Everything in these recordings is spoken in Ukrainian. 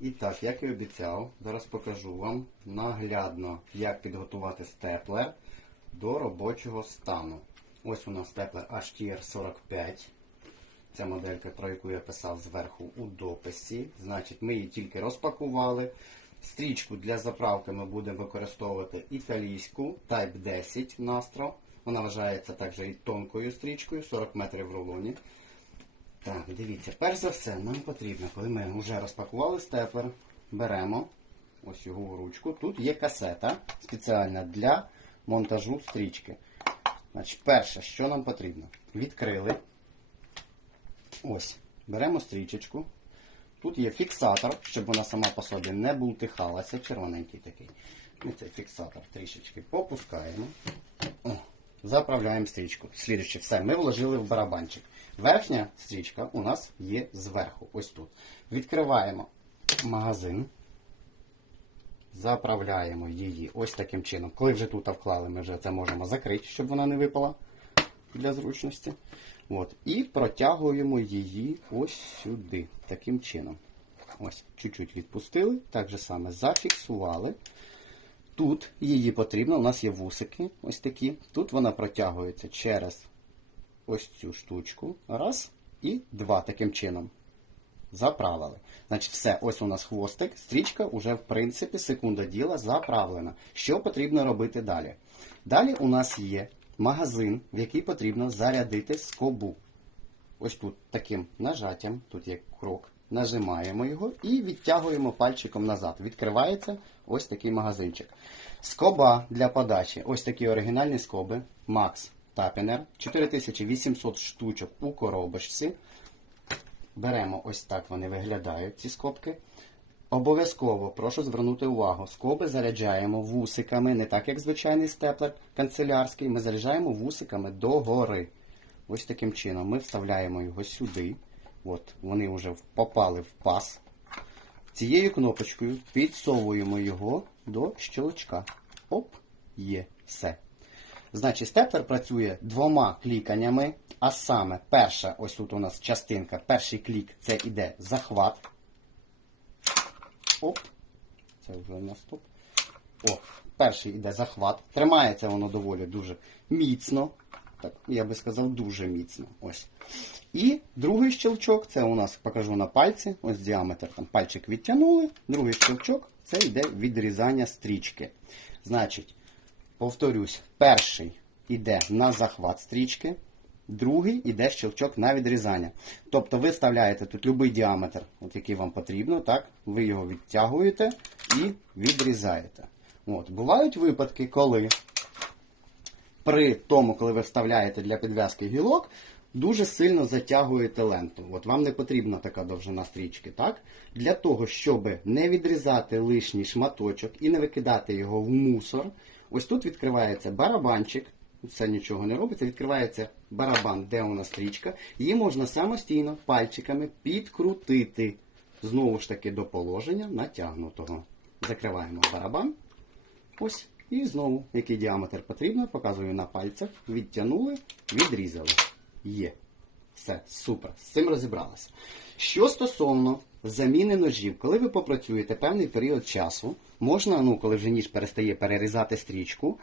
І так, як і обіцяв, зараз покажу вам наглядно, як підготувати степлер до робочого стану. Ось у нас степлер HTR45. Це моделька, про яку я писав зверху у дописі. Значить, ми її тільки розпакували. Стрічку для заправки ми будемо використовувати італійську Type 10 Nastro. Вона вважається також і тонкою стрічкою, 40 метрів в рулоні. Так, дивіться, перш за все, нам потрібно, коли ми вже розпакували степлер, беремо ось його ручку. Тут є касета спеціальна для монтажу стрічки. Значить, перше, що нам потрібно? Відкрили. Ось, беремо стрічечку. Тут є фіксатор, щоб вона сама по собі не бултихалася, червоненький такий. Ми цей фіксатор трішечки попускаємо. О, заправляємо стрічку. Слідуюче, все, ми вложили в барабанчик. Верхня стрічка у нас є зверху, ось тут. Відкриваємо магазин. Заправляємо її ось таким чином. Коли вже тут вклали, ми вже це можемо закрити, щоб вона не випала для зручності. От. І протягуємо її ось сюди, таким чином. Ось, чуть-чуть відпустили, так же саме зафіксували. Тут її потрібно, у нас є вусики, ось такі. Тут вона протягується через ось цю штучку. Раз і два таким чином. Заправили. Значить, все, ось у нас хвостик, стрічка вже, в принципі, секунда діла заправлена. Що потрібно робити далі? Далі у нас є магазин, в який потрібно зарядити скобу. Ось тут таким нажаттям, тут є крок, нажимаємо його і відтягуємо пальчиком назад. Відкривається ось такий магазинчик. Скоба для подачі. Ось такі оригінальні скоби. Max Tapiner. 4800 штучок у коробочці. Беремо ось так вони виглядають, ці скобки. Обов'язково прошу звернути увагу, скоби заряджаємо вусиками, не так як звичайний степлер канцелярський. Ми заряджаємо вусиками догори. Ось таким чином ми вставляємо його сюди. От, вони вже попали в пас. Цією кнопочкою підсовуємо його до щелчка. Оп, є все. Значить, степлер працює двома кліканнями, а саме перша, ось тут у нас частинка, перший клік це іде захват. Оп. Це вже у нас стоп. О, перший іде захват. Тримається воно доволі дуже міцно. Так, я би сказав, дуже міцно. Ось. І другий щелчок, це у нас покажу на пальці. Ось діаметр там пальчик відтягнули. Другий щелчок це йде відрізання стрічки. Значить, повторюсь, перший йде на захват стрічки, другий йде щелчок на відрізання. Тобто ви вставляєте тут будь-який діаметр, от який вам потрібно, так? ви його відтягуєте і відрізаєте. От. Бувають випадки, коли при тому, коли ви вставляєте для підв'язки гілок, дуже сильно затягуєте ленту. От вам не потрібна така довжина стрічки, так? Для того, щоб не відрізати лишній шматочок і не викидати його в мусор, ось тут відкривається барабанчик. Все нічого не робиться, відкривається барабан, де у нас стрічка. Її можна самостійно пальчиками підкрутити. Знову ж таки до положення натягнутого. Закриваємо барабан. Ось. І знову, який діаметр потрібно, показую на пальцях. Відтягнули, відрізали. Є. Все, супер. З цим розібралися. Що стосовно заміни ножів, коли ви попрацюєте певний період часу, можна, ну, коли вже ніж перестає перерізати стрічку,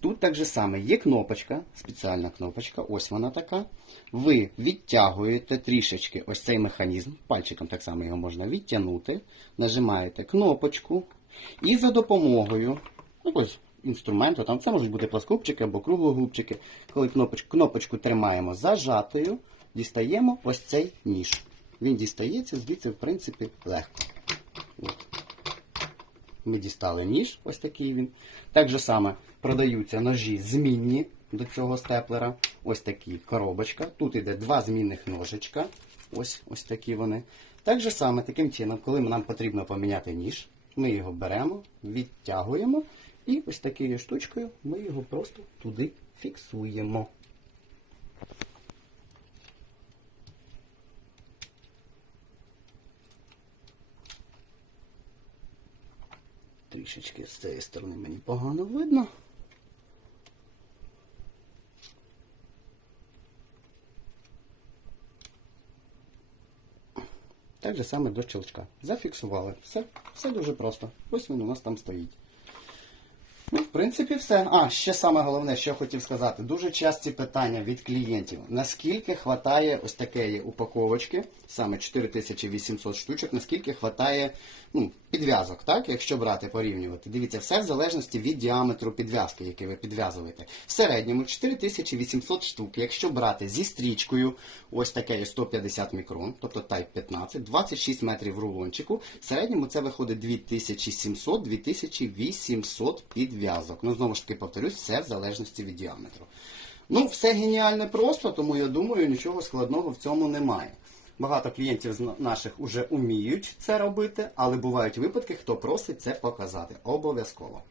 тут так же саме є кнопочка, спеціальна кнопочка, ось вона така. Ви відтягуєте трішечки ось цей механізм, пальчиком так само його можна відтягнути, нажимаєте кнопочку, і за допомогою якогось інструменту, там це можуть бути пласкогубчики або круглогубчики. Коли кнопочку, кнопочку тримаємо зажатою, дістаємо ось цей ніж. Він дістається звідси, в принципі, легко. От. Ми дістали ніж, ось такий він. Так же саме продаються ножі змінні до цього степлера. Ось такі коробочка. Тут іде два змінних ножичка. Ось ось такі вони. Так же саме, таким чином, коли нам потрібно поміняти ніж, ми його беремо, відтягуємо і ось такою штучкою ми його просто туди фіксуємо. Трішечки з цієї сторони мені погано видно. Так же саме до щелчка. Зафіксували. Все, все дуже просто. Ось він у нас там стоїть. Ну, в принципі, все. А, ще саме головне, що я хотів сказати. Дуже часті питання від клієнтів. Наскільки хватає ось такої упаковочки, саме 4800 штучок, наскільки хватає ну, підв'язок, так? Якщо брати, порівнювати. Дивіться, все в залежності від діаметру підв'язки, який ви підв'язуєте. В середньому 4800 штук, якщо брати зі стрічкою, ось таке 150 мікрон, тобто Type 15, 26 метрів рулончику. В середньому це виходить 2700-2800 підв'язок. Ну, знову ж таки, повторюсь, все в залежності від діаметру. Ну, все геніально просто, тому я думаю, нічого складного в цьому немає. Багато клієнтів наших вже вміють це робити, але бувають випадки, хто просить це показати. Обов'язково.